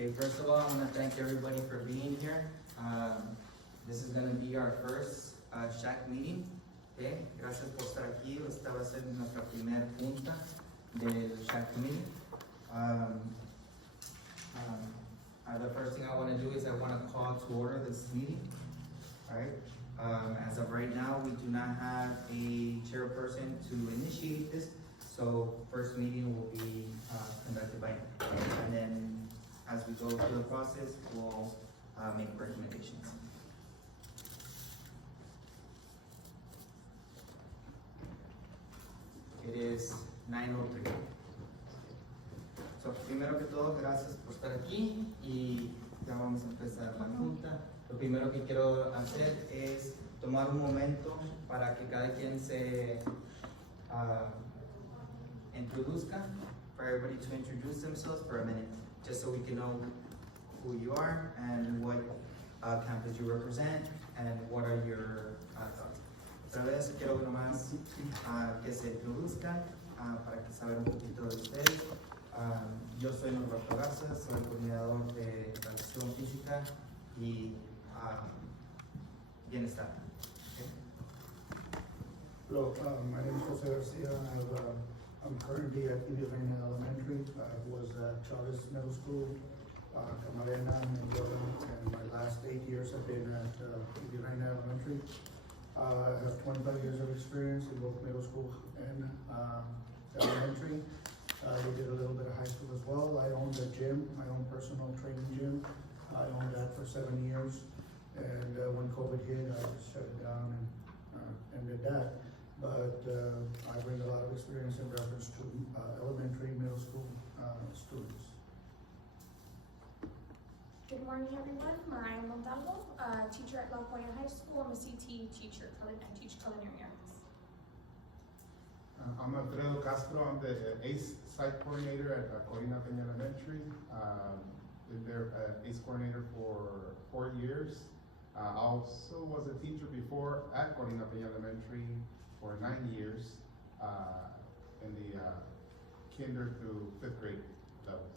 Okay, first of all, I want to thank everybody for being here. This is going to be our first SHAC meeting. Okay, gracias por estar aquí. Esta va a ser nuestra primera junta del SHAC meeting. The first thing I want to do is I want to call to order this meeting. All right. As of right now, we do not have a chairperson to initiate this, so first meeting will be conducted by him. And then as we go through the process, we'll make recommendations. It is 9:03. So, primero que todo, gracias por estar aquí y ya vamos a empezar la junta. Lo primero que quiero hacer es tomar un momento para que cada quien se introduzca, for everybody to introduce themselves for a minute, just so we can know who you are and what campus you represent and what are your thoughts. Otra vez quiero nomás que se introduzcan para que saber un poquito de ustedes. Yo soy Norberto Garza, soy coordinador de educación física y bienestar. Okay. Hello, my name is Jose Garcia. I'm currently at Ibilreina Elementary. I was at Chavez Middle School, Camarena, and Joya, and my last 8 years have been at Ibilreina Elementary. I have 25 years of experience in both middle school and elementary. We did a little bit of high school as well. I owned a gym, my own personal training gym. I owned that for 7 years, and when COVID hit, I just shut it down and did that. But I bring a lot of experience in reference to elementary, middle school students. Good morning, everyone. Mariah Montalvo, teacher at La Joya High School. I'm a CT teacher. I teach culinary arts. I'm Alfredo Castro. I'm the ACE site coordinator at Corina Peña Elementary. Been there ACE coordinator for 4 years. I also was a teacher before at Corina Peña Elementary for 9 years in the kinder through 5th grade levels.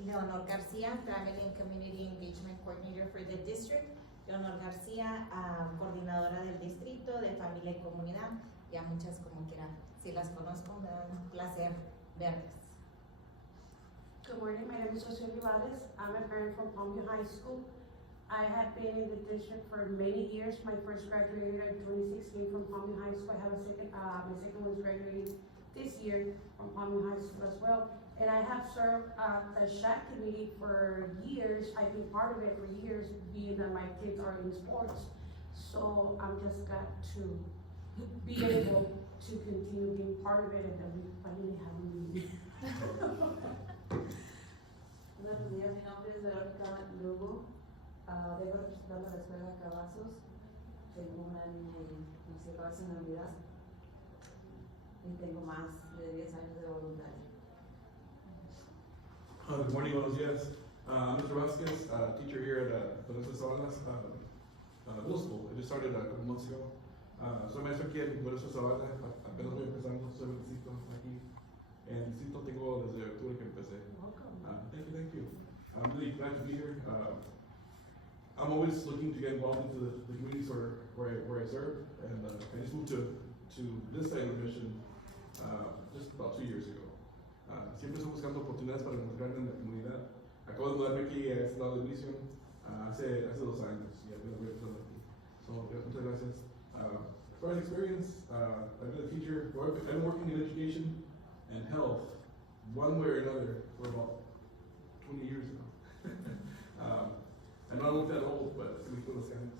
Leonor Garcia, Family and Community Engagement Coordinator for the district. Leonor Garcia, coordinadora del distrito de familia y comunidad. Y a muchas como quieran. Si las conozco, me da un placer verlas. Good morning, my name is Joya Rivales. I'm a parent from Palmview High School. I have been in the district for many years. My first graduated in 2016 from Palmview High School. I have a second, my second one's graduating this year from Palmview High School as well. And I have served the SHAC committee for years. I've been part of it for years, being that my kids are in sports. So I'm just glad to be able to continue being part of it and that we finally have a meeting. Buenos días, mi nombre es Verónica Lugo. Vengo representando a la escuela Cavazos. Tengo una niña y se acaba de Navidad. Y tengo más de 10 años de voluntaria. Good morning, buenos días. Mr. Vasquez, teacher here at Vanessa Sabanas Middle School. I just started a couple months ago. Soy maestro aquí en Vanessa Sabanas, apenas voy empezando, soy visito aquí. En visito tengo desde octubre que empecé. Thank you. I'm really glad to be here. I'm always looking to get involved into the communities where I serve, and I just moved to this side of the mission just about 2 years ago. Siempre estoy buscando oportunidades para involucrarme en la comunidad. Acabo de mudarme aquí a este lado de Mission hace 2 años y voy empezando aquí. So, muchas gracias. As far as experience, I've been a teacher, I've been working in education and health one way or another for about 20 years now. I'm not that old, but se me hizo los años.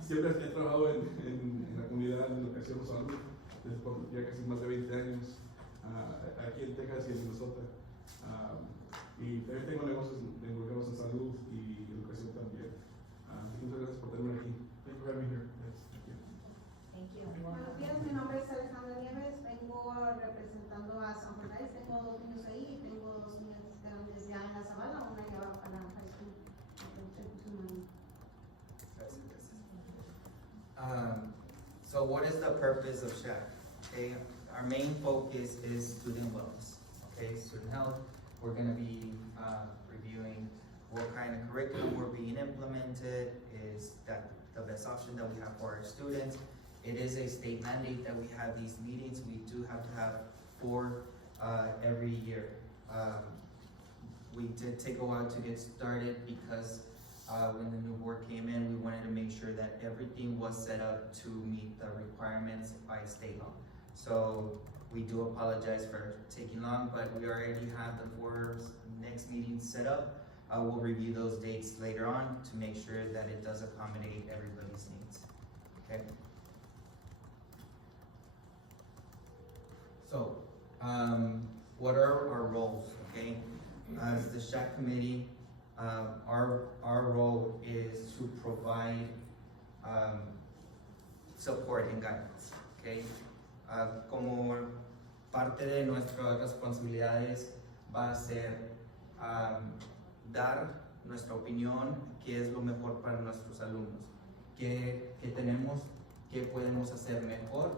Siempre he trabajado en la comunidad en educación o salud desde ya casi más de 20 años. Aquí en Texas y en Minnesota. Y también tengo negocios involucrados en salud y educación también. Muchas gracias por tenerme aquí. Thank you for having me here. Yes, thank you. Thank you. Buenos días, mi nombre es Alejandra Nieves, vengo representando a San Juan. Tengo 2 niños ahí y tengo 2 niñas grandes ya en la Zavala, una ya va para la high school. So what is the purpose of SHAC? Okay, our main focus is student wellness. okay, student health. We're gonna be, reviewing what kind of curriculum we're being implemented, is that the best option that we have for our students. It is a state mandate that we have these meetings, we do have to have 4, every year. We did take a while to get started because, when the new board came in, we wanted to make sure that everything was set up to meet the requirements by state law. So we do apologize for taking long, but we already have the 4 next meetings set up. We'll review those dates later on to make sure that it does accommodate everybody's needs, okay? So, what are our roles, okay? As the SHAC committee, our role is to provide, support and guidance, okay? Como parte de nuestras responsabilidades va a ser dar nuestra opinión, qué es lo mejor para nuestros alumnos, qué tenemos, qué podemos hacer mejor,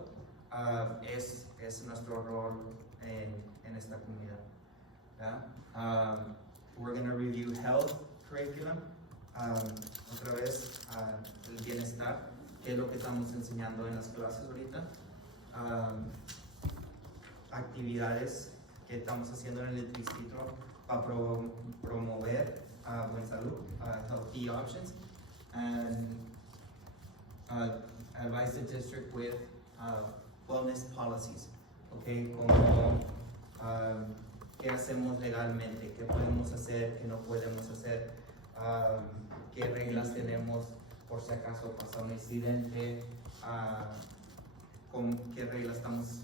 es nuestro rol en esta comunidad. We're going to review health curriculum, otra vez el bienestar, qué es lo que estamos enseñando en las clases ahorita, actividades que estamos haciendo en el distrito para promover buena salud, healthy options, and advise the district with wellness policies, okay, como qué hacemos legalmente, qué podemos hacer, qué no podemos hacer, qué reglas tenemos por si acaso pasa un incidente, con qué reglas estamos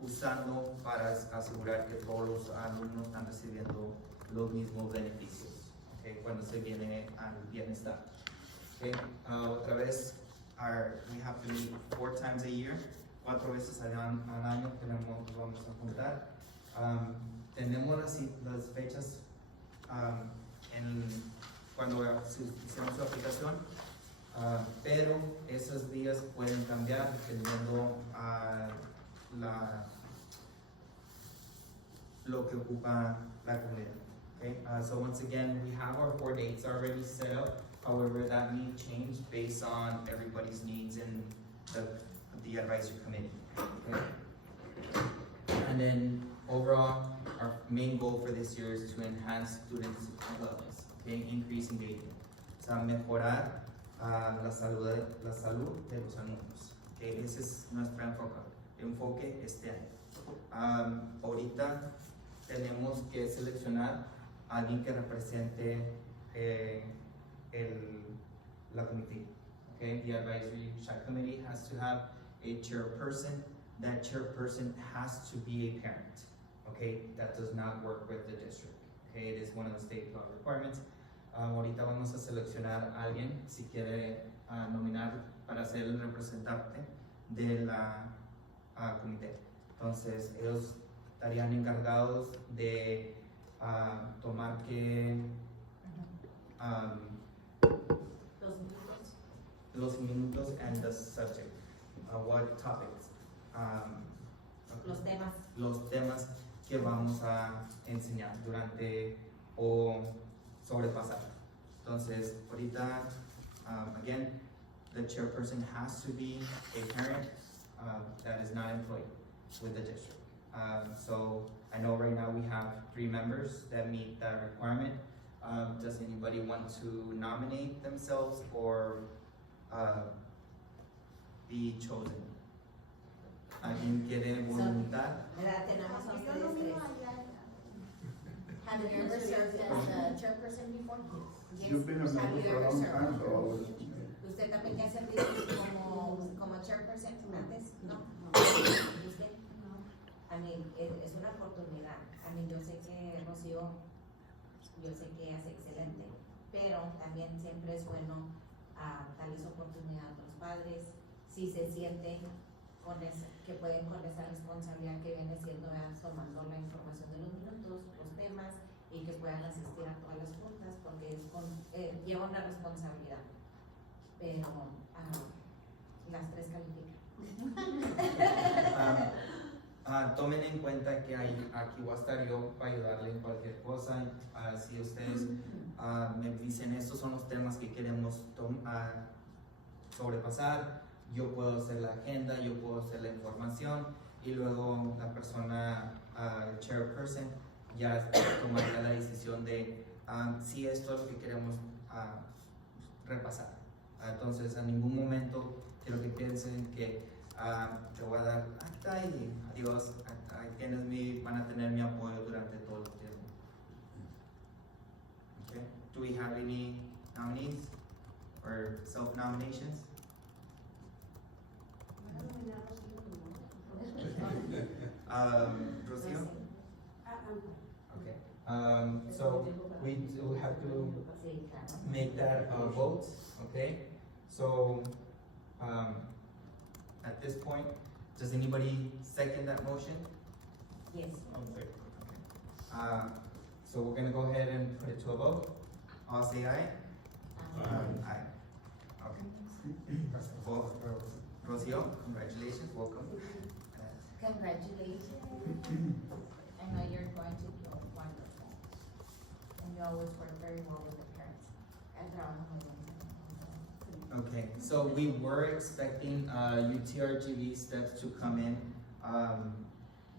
usando para asegurar que todos los alumnos están recibiendo los mismos beneficios, okay, cuando se viene al bienestar. Okay. Otra vez, we have to meet 4 times a year, 4 veces al año nos vamos a juntar. Tenemos las fechas cuando hicimos la aplicación, pero esos días pueden cambiar dependiendo lo que ocupa la comunidad. Okay? So once again, we have our 4 dates already set up. However, that may change based on everybody's needs in the advisory committee. Okay? And then overall, our main goal for this year is to enhance students' wellness, okay? Increase engagement. O sea, mejorar la salud de los alumnos. Okay? Ese es nuestro enfoque este año. Ahorita tenemos que seleccionar a alguien que represente la comité. Okay? The advisory SHAC committee has to have a chairperson. That chairperson has to be a parent. Okay? That does not work with the district. Okay? It is one of the state law requirements. Ahorita vamos a seleccionar a alguien si quiere nominar para ser el representante de la comité. Entonces, ellos estarían encargados de tomar que los minutos and the subject, what topics, los temas que vamos a enseñar durante o sobrepasar. Entonces, ahorita, again, the chairperson has to be a parent that is not employed with the district. So I know right now we have 3 members that meet that requirement. Does anybody want to nominate themselves or be chosen? ¿Alguien quiere voluntad? Tenemos a Yo no ustedes miro 3. allá. Have you ever served as a chairperson before? You've been a Have member you for a ever long served? time, so always. ¿Usted también ya ha servido como chairperson antes? No. ¿Usted? I mean, es una oportunidad. I mean, yo sé que Rocío, yo sé que hace excelente, pero también siempre es bueno darles oportunidad a los padres, si se sienten que pueden con esa responsabilidad que viene siendo tomando la información de los minutos, los temas, y que puedan asistir a todas las juntas, porque lleva una responsabilidad, pero las 3 califican. Tomen en cuenta que aquí voy a estar yo para ayudarle en cualquier cosa. Si ustedes me dicen estos son los temas que queremos sobrepasar, yo puedo hacer la agenda, yo puedo hacer la información y luego la persona, chairperson, ya tomaría la decisión de si esto es lo que queremos repasar. Entonces, en ningún momento quiero que piensen que te voy a dar acta y adiós, ahí van a tener mi apoyo durante todo el tiempo. Okay. Do we have any nominees or self-nominations? Rocio? Okay. So we do have to make that vote, okay? So, at this point, does anybody second that motion? Yes. So we're gonna go ahead and put it to a vote. All say aye? Aye. Okay. Both. Rocio, congratulations, welcome. Congratulations. I know you're going to be wonderful. And you always work very well with the parents. El trabajo muy bien. Okay, so we were expecting UTRGV steps to come in.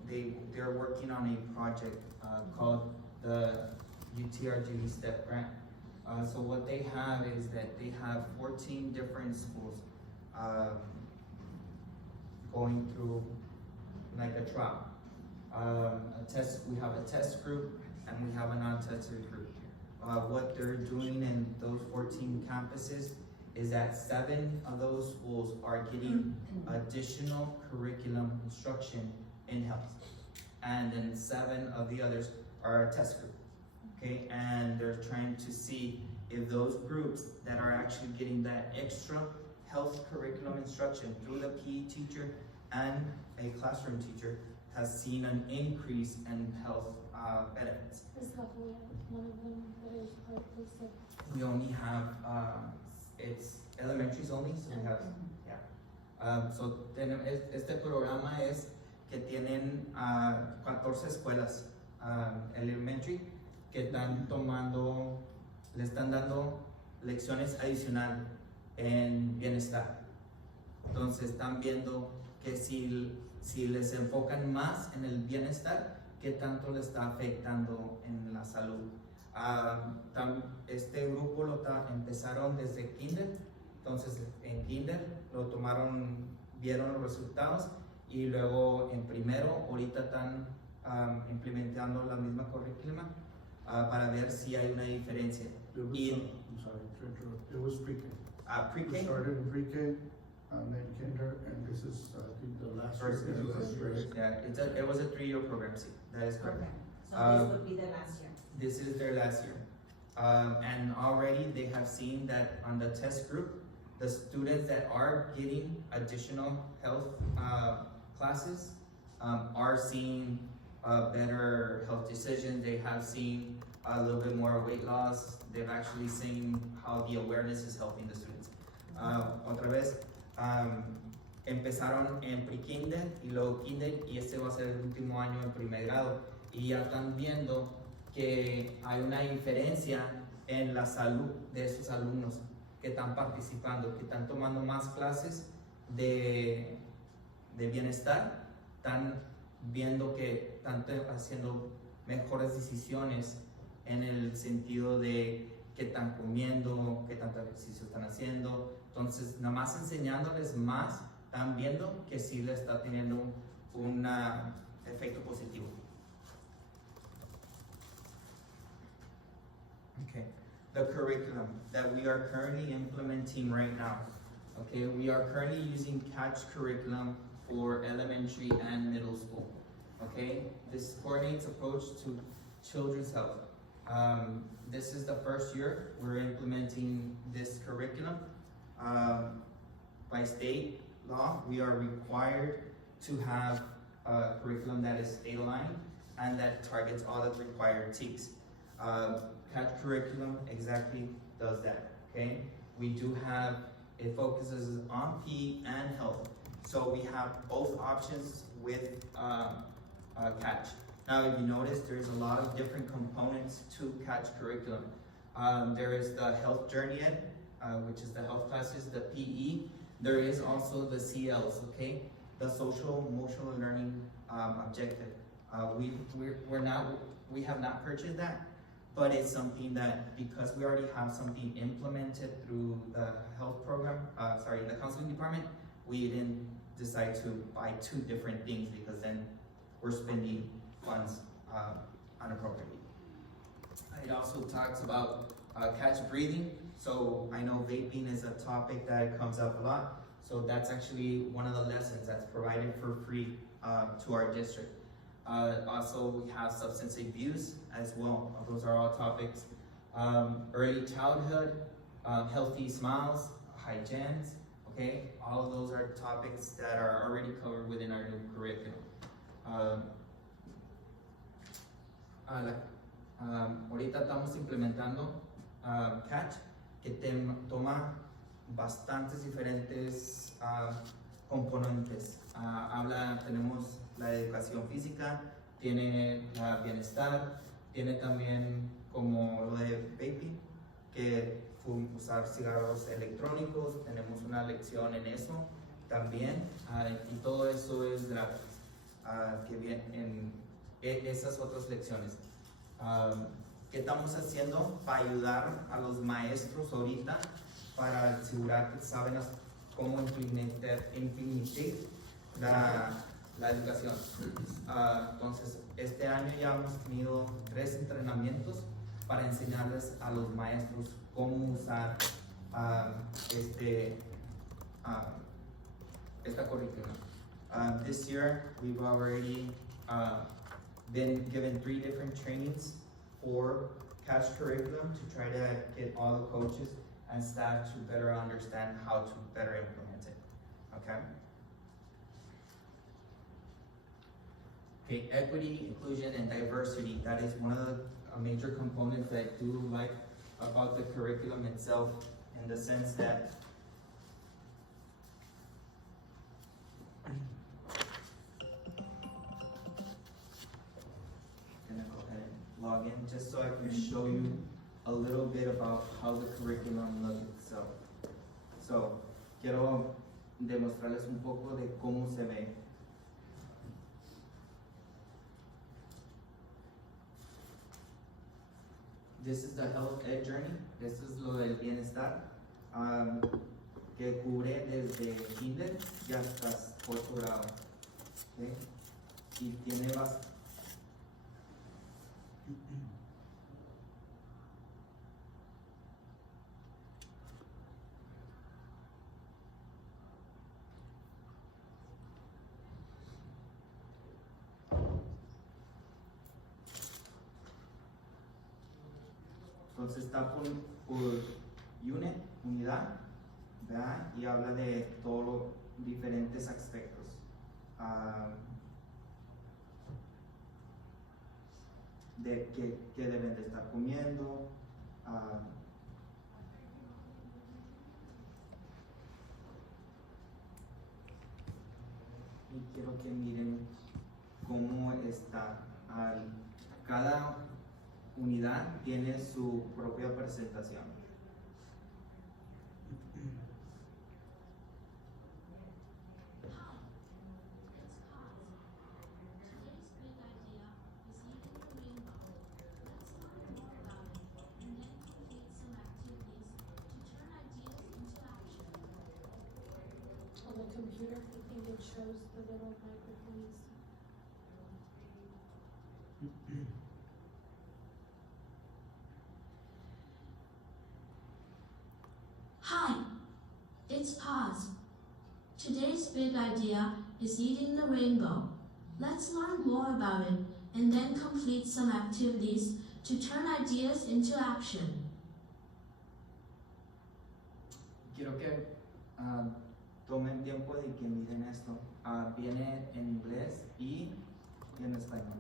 They're working on a project called the UTRGV step grant. So what they have is that they have 14 different schools going through like a trial. We have a test group and we have a non-tested group. What they're doing in those 14 campuses is that 7 of those schools are getting additional curriculum instruction in health. And then 7 of the others are a test group, okay? And they're trying to see if those groups that are actually getting that extra health curriculum instruction through the PE teacher and a classroom teacher has seen an increase in health benefits. Is California one of them that is quite listed? We only have, it's elementaries only, so we have, yeah. So este programa es que tienen 14 escuelas elementary que están tomando, le están dando lecciones adicionales en bienestar. Entonces están viendo que si les enfocan más en el bienestar, qué tanto le está afectando en la salud. Este grupo empezaron desde kinder, entonces en kinder lo tomaron, vieron los resultados y luego en primero ahorita están implementando la misma currícula para ver si hay una diferencia. I'm sorry to interrupt. It was pre-K. Pre-K? We started in pre-K, then kinder, and this is, I think, the last First year. Yeah, it was a 3-year program, see, that is correct. Okay, so this would be the last year. This is their last year. And already they have seen that on the test group, the students that are getting additional health classes are seeing better health decisions. They have seen a little bit more weight loss. They've actually seen how the awareness is helping the students. Otra vez, empezaron en pre-kinder y luego kinder y este va a ser el último año en primer grado. Y ya están viendo que hay una diferencia en la salud de esos alumnos que están participando, que están tomando más clases de bienestar, están viendo que están haciendo mejores decisiones en el sentido de qué están comiendo, qué tanto ejercicio están haciendo. Entonces, nada más enseñándoles más, están viendo que sí le está teniendo un efecto positivo. Okay, the curriculum that we are currently implementing right now. Okay, we are currently using CATCH curriculum for elementary and middle school. Okay, this coordinates approach to children's health. This is the first year we're implementing this curriculum. By state law, we are required to have a curriculum that is state aligned and that targets all the required TEKS. CAT curriculum exactly does that, okay? We do have, it focuses on PE and health. So we have both options with Catch. Now, if you notice, there's a lot of different components to Catch curriculum. There is the health journey ed, which is the health classes, the PE. There is also the CLs, okay? The social emotional learning objective. We have not purchased that, but it's something that, because we already have something implemented through the health program, the counseling department, we didn't decide to buy two different things, because then we're spending funds inappropriately. It also talks about Catch breathing. So I know vaping is a topic that comes up a lot. So that's actually one of the lessons that's provided for free to our district. Also, we have substance abuse as well. Those are all topics. Early childhood, healthy smiles, hygienes, okay? All of those are topics that are already covered within our new curriculum. Ahorita estamos implementando Catch, que toma bastantes diferentes componentes. Tenemos la educación física, tiene la bienestar, tiene también como lo de vaping, que usar cigarros electrónicos, tenemos una lección en eso también, y todo eso es gratis, que viene en esas otras lecciones. ¿Qué estamos haciendo para ayudar a los maestros ahorita para asegurar que saben cómo implementar la educación? Entonces, este año ya hemos tenido 3 entrenamientos para enseñarles a los maestros cómo usar esta currículum. This year, we've already been given 3 different trainings for Catch curriculum to try to get all the coaches and staff to better understand how to better implement it, okay? Okay, equity, inclusion, and diversity. That is one of the major components that I do like about the curriculum itself, in the sense that log in just so I can show you a little bit about how the curriculum looks itself. So, quiero demostrarles un poco de cómo se ve. This is the health ed journey. This is lo del bienestar, que cubre desde kinder y hasta 8º grado. ¿Okay? Y tiene bastante. Entonces está por unidad, ¿verdad? Y habla de todos los diferentes aspectos. De qué deben de estar comiendo. Y quiero que miren cómo está. Cada unidad tiene su propia presentación. On the computer, I think it shows the little microphones. Hi, it's Paz. Today's big idea is eating the rainbow. Let's learn more about it and then complete some activities to turn ideas into action. Quiero que tomen tiempo de que miren esto. Viene en inglés y en español.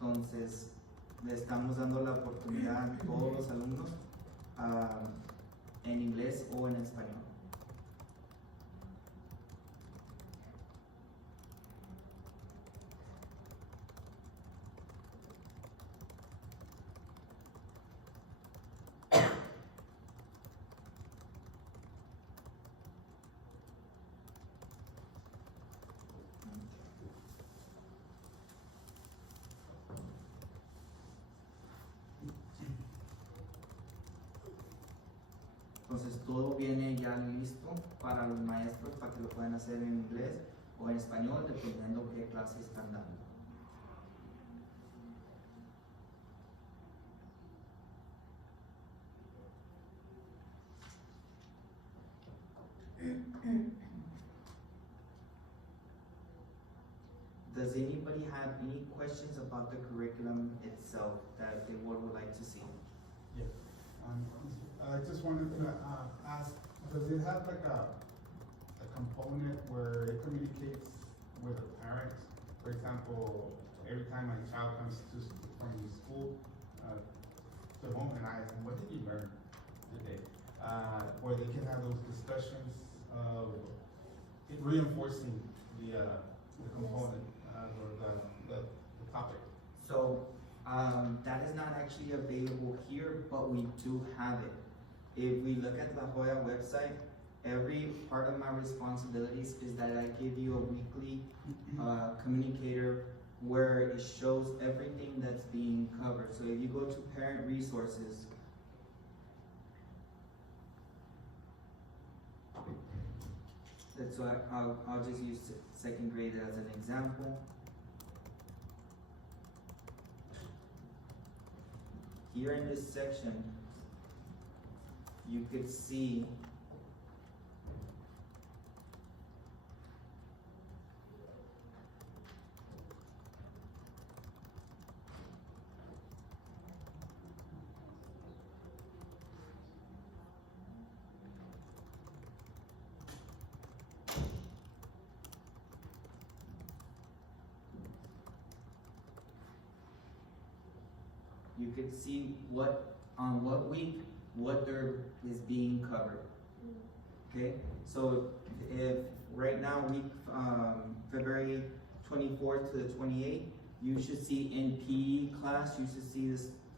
Entonces, le estamos dando la oportunidad a todos los alumnos en inglés o en español. Entonces todo viene ya listo para los maestros para que lo puedan hacer en inglés o en español, dependiendo qué clase están dando. Does anybody have any questions about the curriculum itself that they would like to see? I just wanted to ask, does it have like a component where it communicates with the parents? For example, every time my child comes from school to home and I ask them, what did you learn today? Where they can have those discussions of reinforcing the component or the topic. So that is not actually available here, but we do have it. If we look at La Joya website, every part of my responsibilities is that I give you a weekly communicator where it shows everything that's being covered. So if you go to parent resources, so I'll just use second grade as an example. Here in this section, you could see what on what week what there is being covered. Okay, so if right now week February 24th to the 28th, you should see in PE class, you should see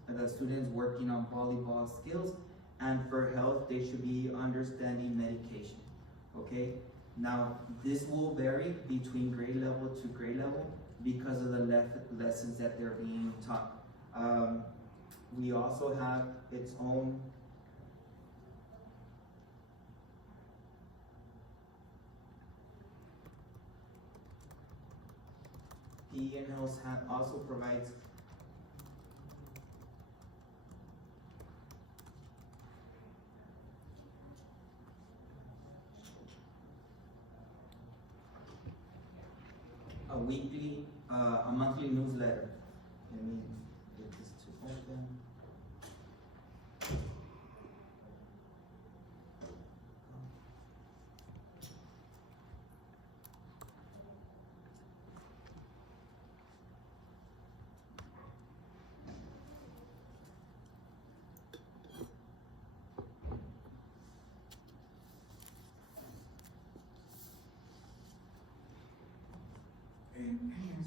the students working on volleyball skills, and for health they should be understanding medication. Okay, now this will vary between grade level to grade level because of the lessons that they're being taught. We also have its own PE and Health also provides a monthly newsletter. Let me get this to open.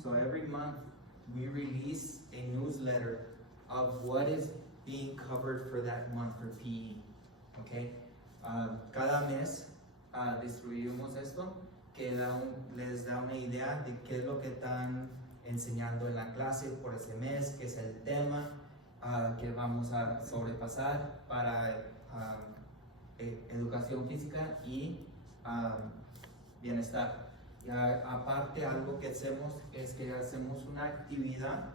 So every month we release a newsletter of what is being covered for that month for PE. Okay, cada mes distribuimos esto que les da una idea de qué es lo que están enseñando en la clase por ese mes, qué es el tema que vamos a sobrepasar para educación física y bienestar. Y aparte, algo que hacemos es que hacemos una actividad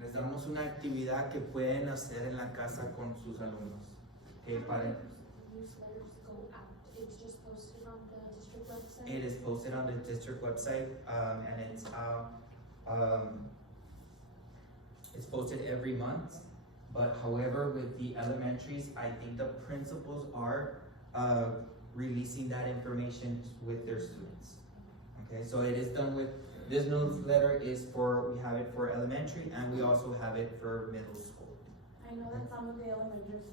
les damos una actividad que pueden hacer en la casa con sus alumnos. It is posted on the district website, and it's posted every month. But however, with the elementaries, I think the principals are releasing that information with their students. Okay, so it is done with, this newsletter we have it for elementary, and we also have it for middle school. I know that some of the elementaries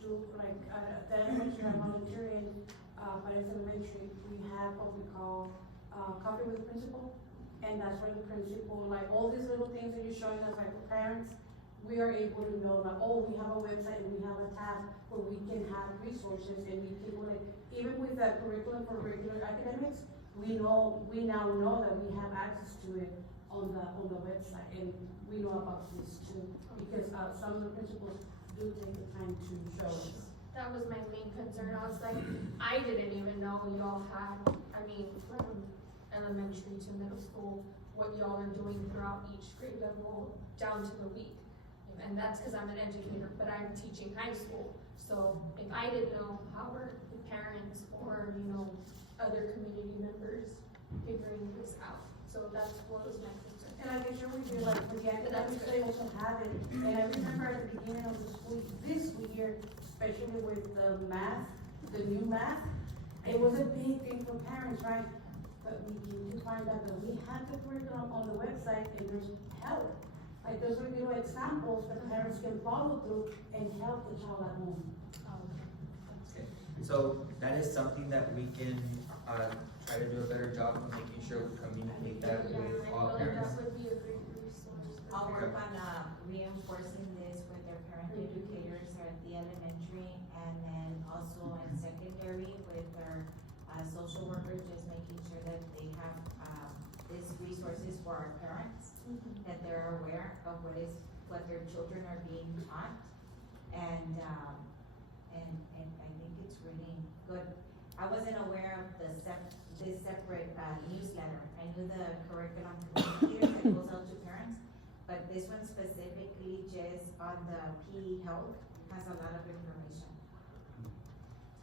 do, like, the elementary are volunteering, but as elementary, we have what we call coffee with the principal, and that's where the principal, like, all these little things that you're showing us, like, for parents, we are able to know that, oh, we have a website and we have a tab where we can have resources and we can, like, even with the curriculum for regular academics, we now know that we have access to it on the website, and we know about this too, because, some of the principals do take the time to show us. That was my main concern. I was like, I didn't even know y'all had, I mean, from elementary to middle school, what y'all are doing throughout each grade level down to the week. And that's because I'm an educator, but I'm teaching high school. So if I didn't know, how are the parents or, you know, other community members figuring this out? So that's what was my concern. And I can sure we do, like, for the academic study also have it, and I remember at the beginning of the school, this school year, especially with the math, the new math, it was a big thing for parents, right? But we came to find out that we have the curriculum on the website, and there's help. Like, those are little examples that parents can follow through and help the child at home. Okay. So that is something that we can, try to do a better job of making sure we communicate that with all parents. That would be a great resource. I'll work on reinforcing this with their parent educators at the elementary, and then also in secondary with their social workers, just making sure that they have these resources for our parents, that they're aware of what their children are being taught, and I think it's really good. I wasn't aware of this separate newsletter. I knew the curriculum communicator that goes out to parents, but this one specifically just on the PE health has a lot of information.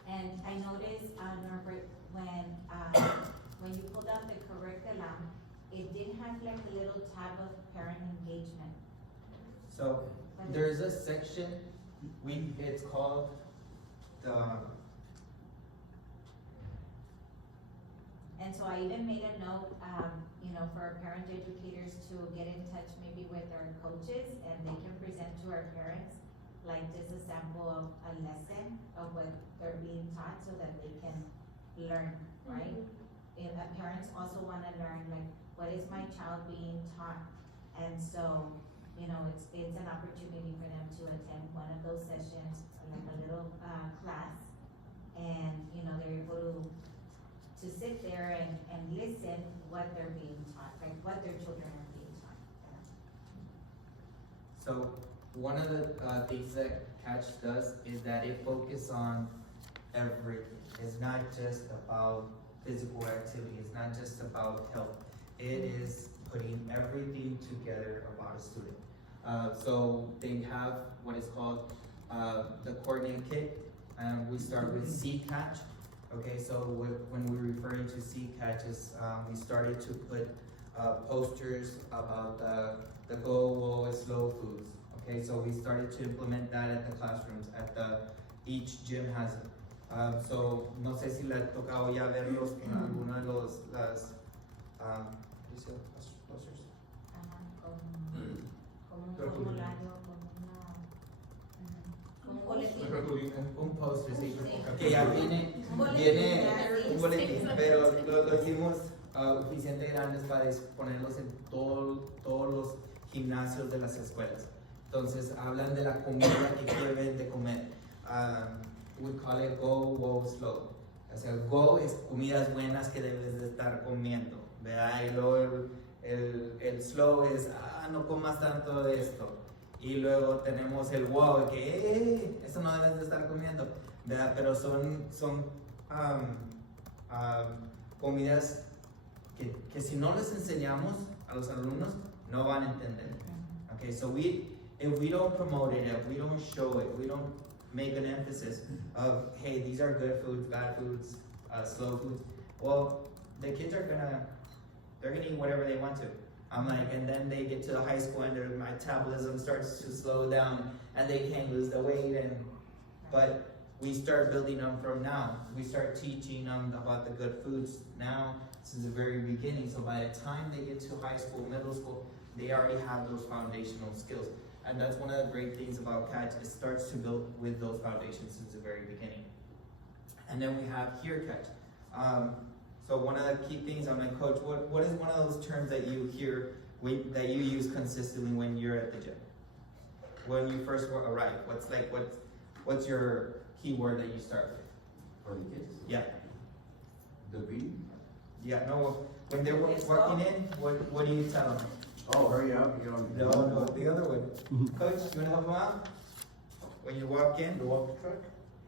And I noticed, Norbert, when you pulled out the curriculum, it did have like a little tab of parent engagement. So there's a section, it's called And so I even made a note, for our parent educators to get in touch maybe with our coaches, and they can present to our parents, like just a sample of a lesson of what they're being taught so that they can learn, right? If parents also wanna learn, like, what is my child being taught? And so, it's an opportunity for them to attend one of those sessions, like a little, class, and, they're able to sit there and listen what they're being taught, like what their children are being taught. So one of the things that Catch does is that it focuses on everything. It's not just about physical activity, it's not just about health. It is putting everything together about a student. So they have what is called the coordinating kit, and we start with C Catch. Okay, so when we're referring to C Catches, we started to put posters about the go, slow foods. Okay, so we started to implement that at the classrooms. Each gym has it. So no sé si le ha tocado ya verlos en alguno de las posters. Como un formulario, como un boletín. Un poster, sí. Sí. Que ya viene un boletín, pero lo hicimos suficiente grandes para ponerlos en todos los gimnasios de las escuelas. Entonces hablan de la comida que deben de comer. We call it go, wow, slow. O sea, go es comidas buenas que debes de estar comiendo, ¿verdad? Y luego el slow es, no comas tanto de esto. Y luego tenemos el wow, que eso no debes de estar comiendo, ¿verdad? Pero son comidas que si no les enseñamos a los alumnos, no van a entender. Okay, so if we don't promote it, if we don't show it, we don't make an emphasis of, hey, these are good foods, bad foods, slow foods, well, the kids are they're gonna eat whatever they want to. I'm like, and then they get to the high school and their metabolism starts to slow down and they can't lose the weight, but we start building them from now. We start teaching them about the good foods now since the very beginning, so by the time they get to high school, middle school, they already have those foundational skills. And that's one of the great things about Catch. It starts to build with those foundations since the very beginning. And then we have Here Catch. So one of the key things, I'm like, Coach, what is one of those terms that you hear, that you use consistently when you're at the gym? When you first arrive, what's your key word that you start with? For the kids? Yeah. The breed? Yeah, no, When they're walking in, what do you tell them? Oh, hurry up, you know. No, the other one. Coach, you wanna help them out? When you walk in, The walk track?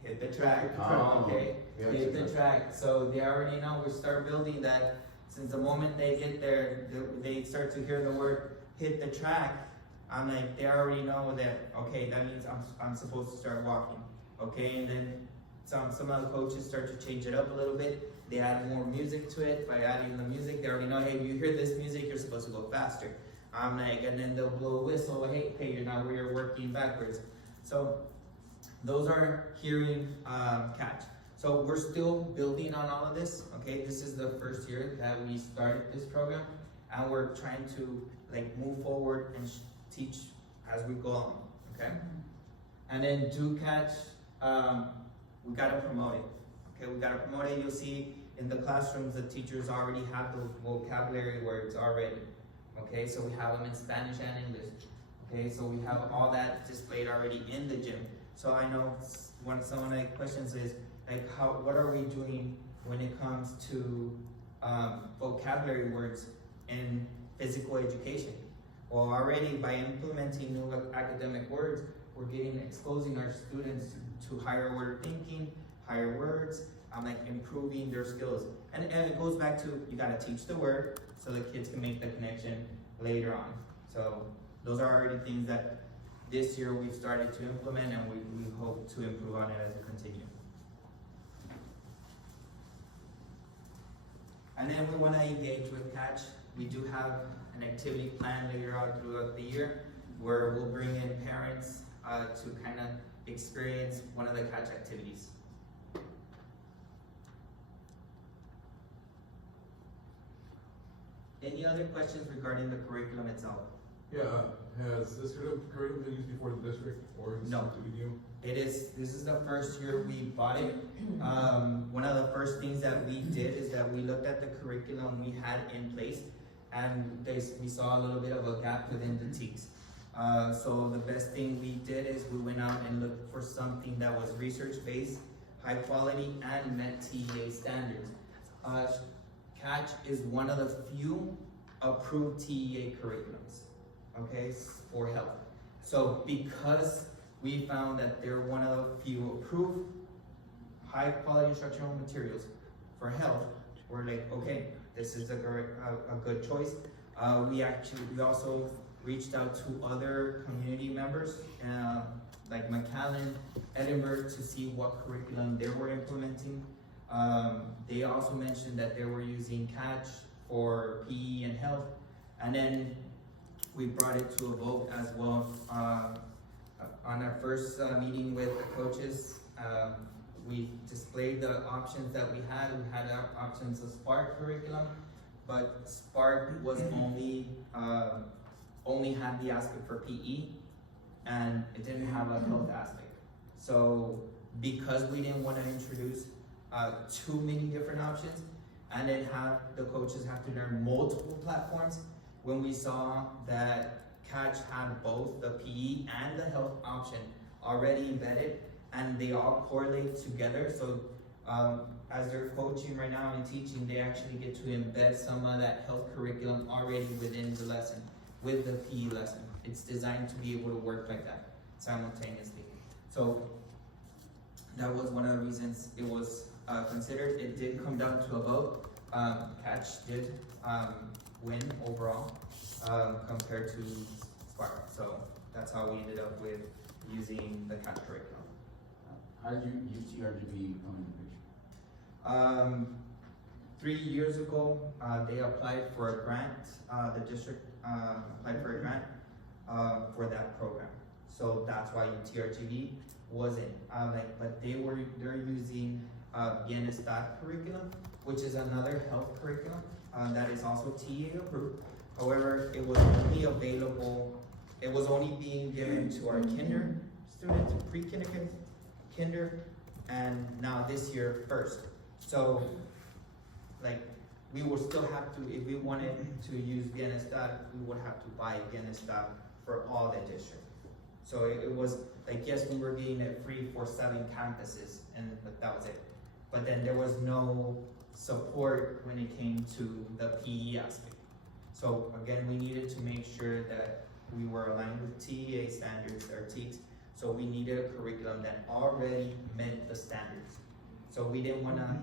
hit the track. Oh, Okay, yeah, hit the okay. track. So they already know. We start building that. Since the moment they get there, they start to hear the word hit the track. I'm like, they already know that. Okay, that means I'm supposed to start walking. Okay, and then some other coaches start to change it up a little bit. They add more music to it. By adding the music, they already know, hey, you hear this music, you're supposed to go faster. I'm like, and then they'll blow a whistle, hey, you're not where you're working backwards. So those are hearing catch. So we're still building on all of this. Okay, this is the first year that we started this program, and we're trying to like move forward and teach as we go along. Okay, and then do catch. We gotta promote it. Okay, we gotta promote it. You'll see in the classrooms the teachers already have those vocabulary words already. Okay, so we have them in Spanish and English. Okay, so we have all that displayed already in the gym. So I know some of the questions is like, what are we doing when it comes to vocabulary words in physical education? Well, already by implementing new academic words, we're exposing our students to higher order thinking, higher words, like improving their skills. And it goes back to, you gotta teach the word so the kids can make the connection later on. So those are already things that this year we've started to implement, and we hope to improve on it as we continue. And then we wanna engage with catch. We do have an activity plan later on throughout the year where we'll bring in parents to kind of experience one of the catch activities. Any other questions regarding the curriculum itself? Yeah, has this curriculum been used before in the district, or is this No. something new? This is the first year we bought it. One of the first things that we did is that we looked at the curriculum we had in place, and we saw a little bit of a gap within the TEKS. So the best thing we did is we went out and looked for something that was research-based, high quality, and met TEA standards. Catch is one of the few approved TEA curriculums, okay, for health. So because we found that they're one of the few approved high quality instructional materials for health, we're like, okay, this is a good choice. We also reached out to other community members, like McAllen, Edinburgh, to see what curriculum they were implementing. They also mentioned that they were using catch for PE and health, and then we brought it to a vote as well. On our first meeting with the coaches, we displayed the options that we had. We had options of Spark curriculum, but Spark was only had the aspect for PE, and it didn't have a health aspect. So because we didn't want to introduce too many different options, and then have the coaches have to learn multiple platforms, when we saw that Catch had both the PE and the health option already embedded, and they all correlate together. So as they're coaching right now and teaching, they actually get to embed some of that health curriculum already within the lesson, with the PE lesson. It's designed to be able to work like that simultaneously. So that was one of the reasons it was considered. It did come down to a vote. Catch did win overall compared to Spark. So that's how we ended up with using the Catch curriculum. How did UTRGV come into the picture? 3 years ago, they applied for a grant. The district applied for a grant for that program. So that's why UTRGV wasn't but they're using Bienestar curriculum, which is another health curriculum that is also TA approved. However, it was only available. It was only being given to our kinder students, pre-kindergarten, kinder, and now this year first. So, we will still have to, if we wanted to use Bienestar, we would have to buy Bienestar for all the district. So it was yes, we were getting it free for 7 campuses, and that was it. But then there was no support when it came to the PE aspect. So again, we needed to make sure that we were aligned with TEA standards or TEKS. So we needed a curriculum that already met the standards. So we didn't wanna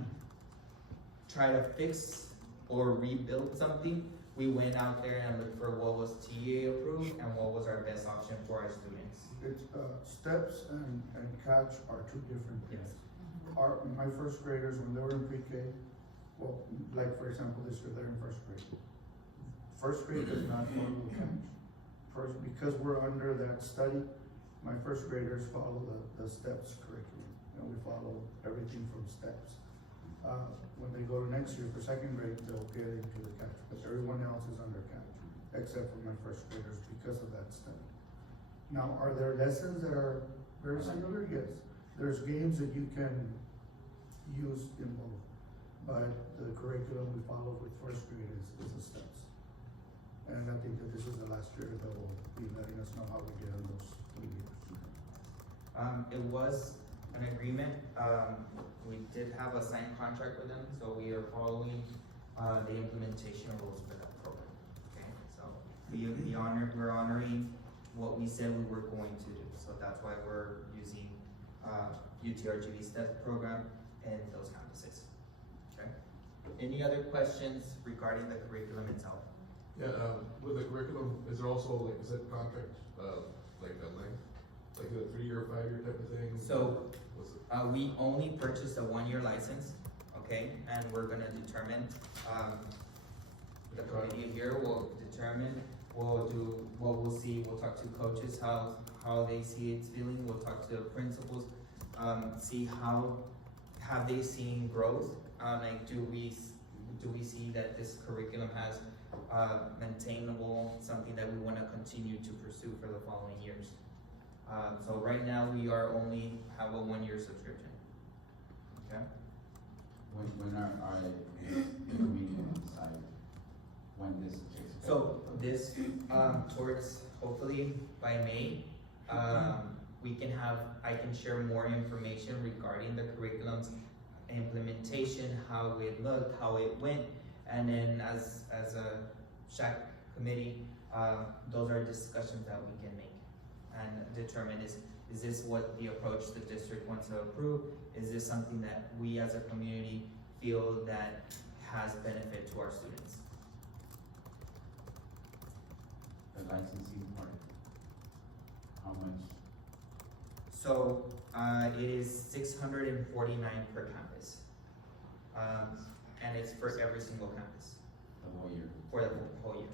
try to fix or rebuild something. We went out there and looked for what was TEA approved and what was our best option for our students. It's, steps and catch are two different things. My first graders, when they were in pre-K, well, like for example, this year they're in first grade. First grade does not follow catch. First, because we're under that study, my first graders follow the steps curriculum, and we follow everything from steps. When they go to next year for second grade, they'll get into the catch, but everyone else is under catch, except for my first graders because of that study. Now, are there lessons that are very similar? Yes. There's games that you can use in both, but the curriculum we follow with first grade is the steps. And I think that this is the last year that will be letting us know how we did in those 3 years. It was an agreement. We did have a signed contract with them, so we are following the implementation rules for that program. Okay, so we're honoring what we said we were going to do. So that's why we're using UTRGV STEP program in those campuses. Okay. Any other questions regarding the curriculum itself? Yeah, with the curriculum, is there also like, is that contract, like a length? Like a 3-year, 5-year type of thing? So, What's it? we only purchased a 1-year license, okay? And we're gonna determine, the committee here will determine, we'll see, we'll talk to coaches, how they see it's feeling, we'll talk to principals, see have they seen growth? Like, do we see that this curriculum has maintainable, something that we wanna continue to pursue for the following years. So right now, we are only have a 1-year subscription. Okay? When are the committee gonna decide when this is expected? So this, towards, hopefully by May, I can share more information regarding the curriculum's implementation, how it looked, how it went, and then as a SHAC committee, those are discussions that we can make and determine is this what the approach the district wants to approve? Is this something that we as a community feel that has benefit to our students? The licensing part, how much? So, it is 649 per campus. And it's for every single campus, The whole year? for the whole year.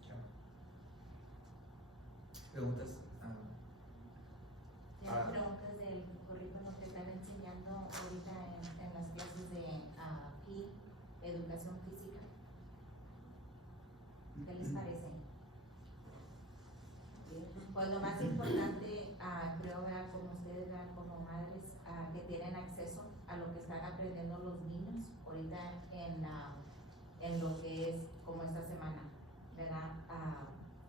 Okay. Preguntas? Tengo preguntas del currículum que están enseñando ahorita en las clases de PI, educación física. ¿Qué les parece? Pues lo más importante, creo, ¿verdad? Como ustedes, ¿verdad? Como madres que tienen acceso a lo que están aprendiendo los niños ahorita en lo que es como esta semana, ¿verdad?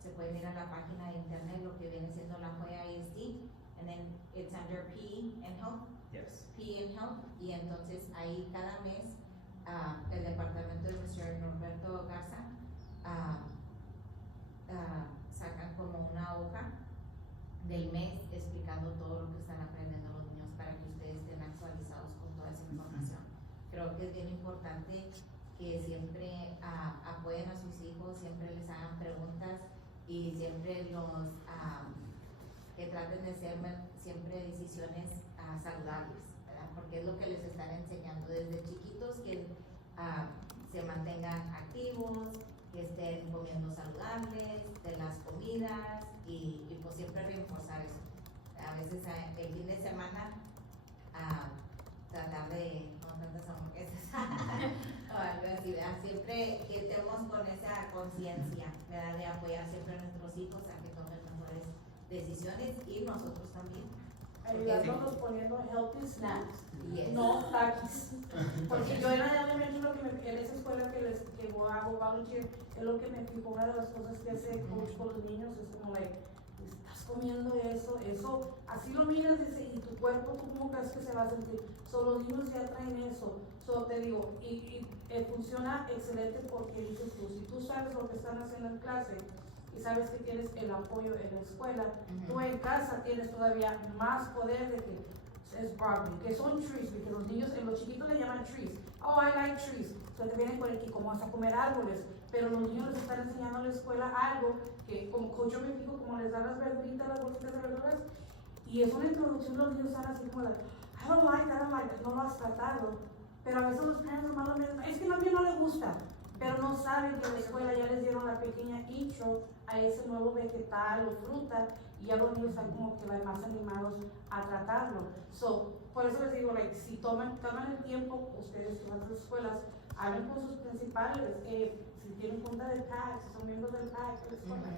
Se pueden ir a la página de internet, lo que viene siendo la Joya ISD, and then it's under PE and Health. Yes. PE and Health, y entonces ahí cada mes el departamento del Mr. Norberto Garza sacan como una hoja del mes explicando todo lo que están aprendiendo los niños para que ustedes estén actualizados con toda esa información. Creo que es bien importante que siempre apoyen a sus hijos, siempre les hagan preguntas y siempre que traten de hacer siempre decisiones saludables, ¿verdad? Porque es lo que les están enseñando desde chiquitos, que se mantengan activos, que estén comiendo saludables, de las comidas y pues siempre reforzar eso. A veces el fin de semana tratar de no tantas hamburguesas o algo así, ¿verdad? Siempre que estemos con esa conciencia, ¿verdad? De apoyar siempre a nuestros hijos a que tomen mejores decisiones y nosotros también. Ayudándonos poniendo healthy snacks, Yes. no takis. Porque yo en la elementary, lo que en esa escuela que hago volunteer, es lo que me fijo, una de las cosas que hace coach con los niños es como like, estás comiendo eso, así lo miras dice, y tu cuerpo, ¿tú cómo crees que se va a sentir? Los niños ya traen eso, te digo, y funciona excelente porque dices tú, si tú sabes lo que están haciendo en clase y sabes que tienes el apoyo en la escuela, tú en casa tienes todavía más poder de que es broccoli, que son trees, porque los niños, los chiquitos le llaman trees. Oh, I like trees. Entonces te vienen con el que como vas a comer árboles, pero los niños les están enseñando en la escuela algo que como coach yo me fijo como les dan las verduritas, las bolsitas de verduras, y es una introducción, los niños están así como de, I don't like that, no lo has tratado. Pero a veces los padres nomás lo miran, es que a mí no le gusta, pero no saben que en la escuela ya les dieron la pequeña intro a ese nuevo vegetal o fruta, y ya los niños están como que más animados a tratarlo. Por eso les digo, si toman el tiempo, ustedes que van a las escuelas, hablen con sus principales, si tienen junta del PAC, si son miembros del PAC de la escuela.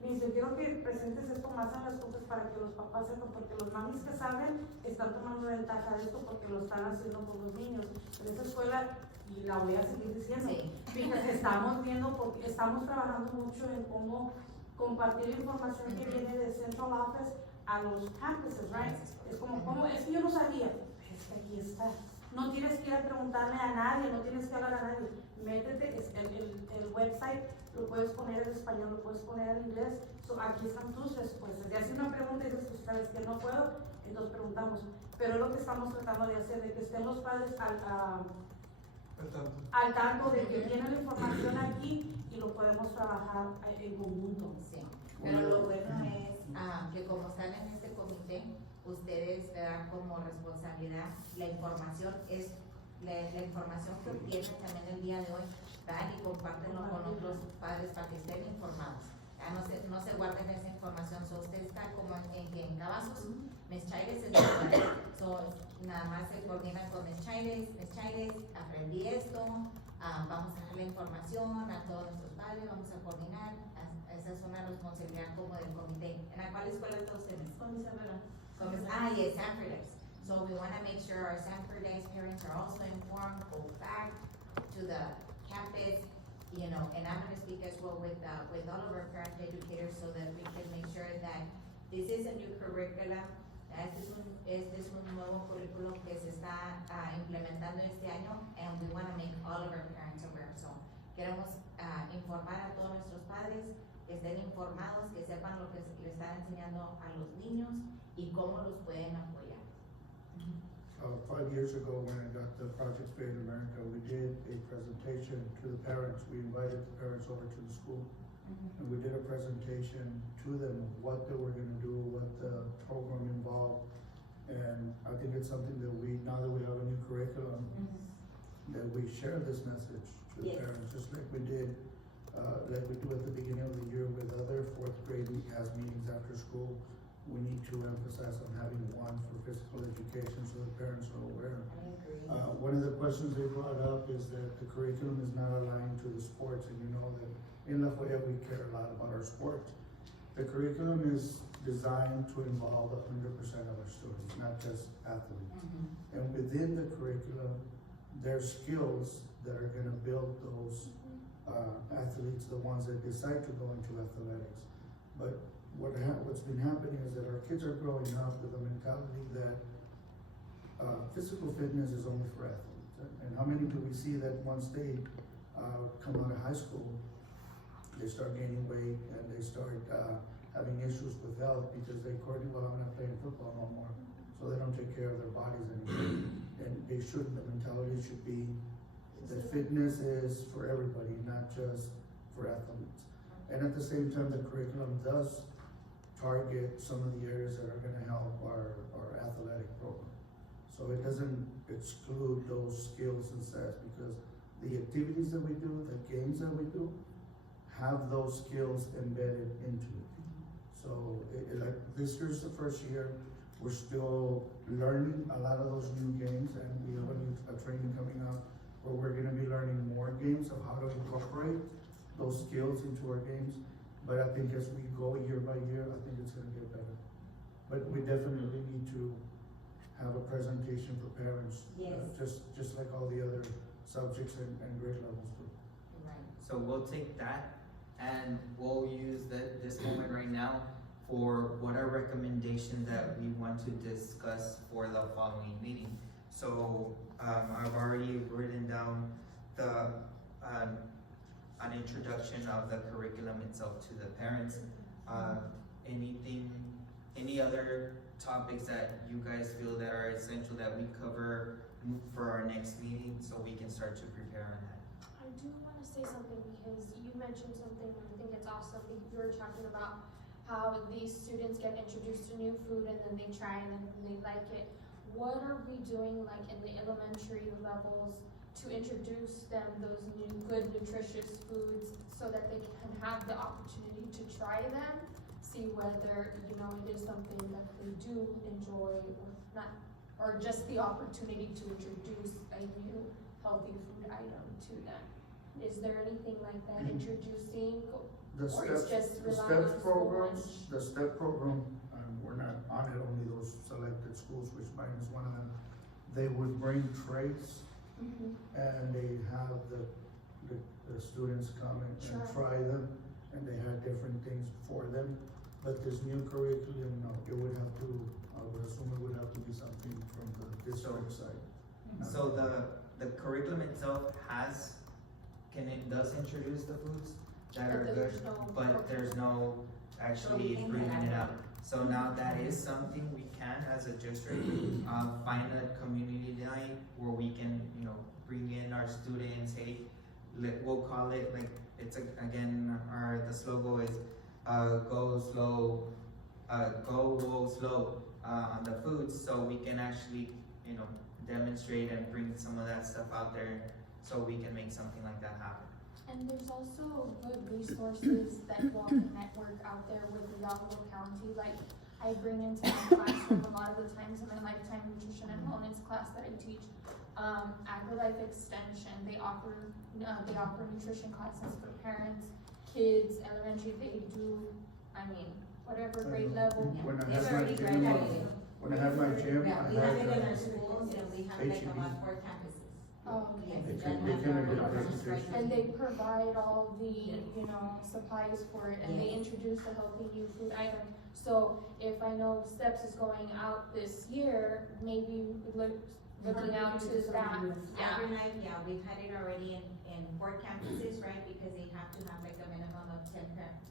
Yo quiero que presentes esto más en las cosas para que los papás sepan, porque los mamis que saben están tomando ventaja de esto porque lo están haciendo por los niños. En esa escuela, y la voy a seguir diciendo, fíjate, estamos viendo, porque estamos trabajando mucho en cómo compartir información que viene de Central Office a los campuses, right? Es como, es que yo no sabía, es que aquí está. No tienes que ir a preguntarle a nadie, no tienes que hablar a nadie. Métete, el website lo puedes poner en español, lo puedes poner en inglés. Aquí están tus respuestas. Y haces una pregunta y dices, sabes que no puedo, entonces preguntamos. Pero es lo que estamos tratando de hacer, de que estén los padres al tanto de que tienen la información aquí y lo podemos trabajar en conjunto. Sí, pero lo bueno es que como están en este comité, ustedes dan como responsabilidad la información, es la información que obtienen también el día de hoy, dan y compártenlo con otros padres para que estén informados. No se guarden esa información, usted está como en Cavazos, Mes Chaires es nada más se coordinan con Mes Chaires, aprendí esto, vamos a dar la información a todos nuestros padres, vamos a coordinar, esa es una responsabilidad como del comité. ¿En la cual escuela está usted? Yes, Sanford. So we want to make sure our Sanford parents are also informed, go back to the campus, and I'm going to speak as well with all of our parent educators so that we can make sure that this is a new curriculum. Este es un nuevo currículo que se está implementando este año, and we want to make all of our parents aware. So queremos informar a todos nuestros padres, que estén informados, que sepan lo que le están enseñando a los niños y cómo los pueden apoyar. 5 years ago, when I got the Project Spirit in America, we did a presentation to the parents. We invited the parents over to the school, and we did a presentation to them of what they were going to do, what the program involved. And I think it's something that now that we have a new curriculum, that we share this message to the parents, just like we did, like we do at the beginning of the year with other fourth grade as meetings after school. We need to emphasize on having one for physical education so the parents are aware. I agree. One of the questions they brought up is that the curriculum is not aligned to the sports, and you know that in La Joya we care a lot about our sports. The curriculum is designed to involve 100% of our students, not just athletes. And within the curriculum, there's skills that are gonna build those athletes, the ones that decide to go into athletics. But what's been happening is that our kids are growing up with a mentality that physical fitness is only for athletes. And how many do we see that once they come out of high school, they start gaining weight and they start having issues with health because they according, well, I'm not playing football no more. So they don't take care of their bodies anymore. And they shouldn't. The mentality should be that fitness is for everybody, not just for athletes. And at the same time, the curriculum does target some of the areas that are gonna help our athletic program. So it doesn't exclude those skills and sets because the activities that we do, the games that we do, have those skills embedded into it. So like this year's the first year, we're still learning a lot of those new games, and we have a training coming up where we're gonna be learning more games of how to incorporate those skills into our games. But I think as we go year by year, I think it's gonna get better. But we definitely need to have a presentation for parents. Just like all the other subjects and grade levels do. Right. So we'll take that and we'll use this moment right now for what are recommendations that we want to discuss for the following meeting. So, I've already written down an introduction of the curriculum itself to the parents. Any other topics that you guys feel that are essential that we cover for our next meeting, so we can start to prepare on that? I do wanna say something because you mentioned something, and I think it's awesome, you were talking about how these students get introduced to new food and then they try and then they like it. What are we doing like in the elementary levels to introduce them those new good nutritious foods so that they can have the opportunity to try them, see whether, you know, it is something that they do enjoy or not, or just the opportunity to introduce a new healthy food item to them. Is there anything like that, introducing, The or it's just the relying on STEP school programs, lunch? the STEP program, we're not on it, only those selected schools, which mine is one of them. They would bring trays Mhm. and they have the students come and try them, and they had different things for them. But this new curriculum, no, it would have to, I would assume it would have to be something from the district side. So the curriculum itself does introduce the foods that are But good, there's no but there's no actually So we can bringing it add up. So now that is something we can, as a district, find a community night where we can, you know, bring in our students, hey, we'll call it, like, it's the slogan is, go slow, go slow, on the foods, so we can actually, you know, demonstrate and bring some of that stuff out there, so we can make something like that happen. And there's also good resources that y'all can network out there with Yavapai County. Like, I bring into my classroom a lot of the times in my lifetime nutrition and wellness class that I teach, AgriLife Extension, they offer nutrition classes for parents, kids, elementary, they do, whatever grade level. When I They've have my already gym, graduated. when I have my gym, Yeah, I we have it in our have, schools, and we have like HEB. about 4 campuses. Oh, okay. Yes, They that can- they have can our do the programs presentation. right And now. they provide all the, you know, supplies for it, and they introduce the healthy new food item. So if I know Steps is going out this year, maybe looking out to that, yeah. AgriLife, yeah, we've had it already in 4 campuses, right, because they have to have like a minimum of 10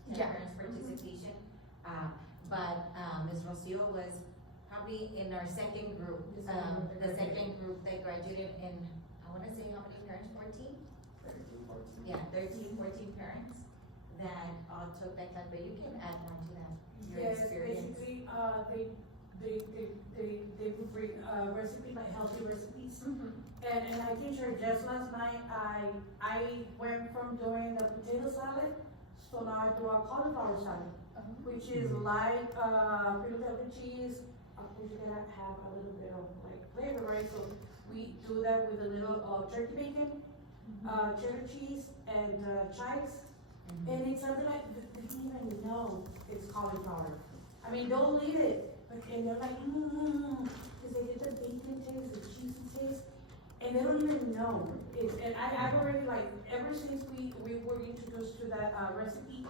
Yeah. parents participation. But Ms. Rocio was probably in our second group, the second group that graduated in, I wanna say how many parents, 14? 13, 14. Yeah, 13, 14 parents that all took that class, but you can add on to that, your Yes, experience. basically, they would bring, recipes, like healthy recipes. Mhm. And I can share, just last night, I went from doing the potato salad, so now I do a cauliflower salad, which is like, Philadelphia cheese, of course you're gonna have a little bit of like flavor, right? So we do that with a little, turkey bacon, cheddar cheese, and, chives. And it's something like, they don't even know it's cauliflower. I mean, they'll eat it, but, and they're like, cause they get the bacon taste, the cheesy taste, and they don't even know. And I've already like, ever since we were introduced to that, recipe,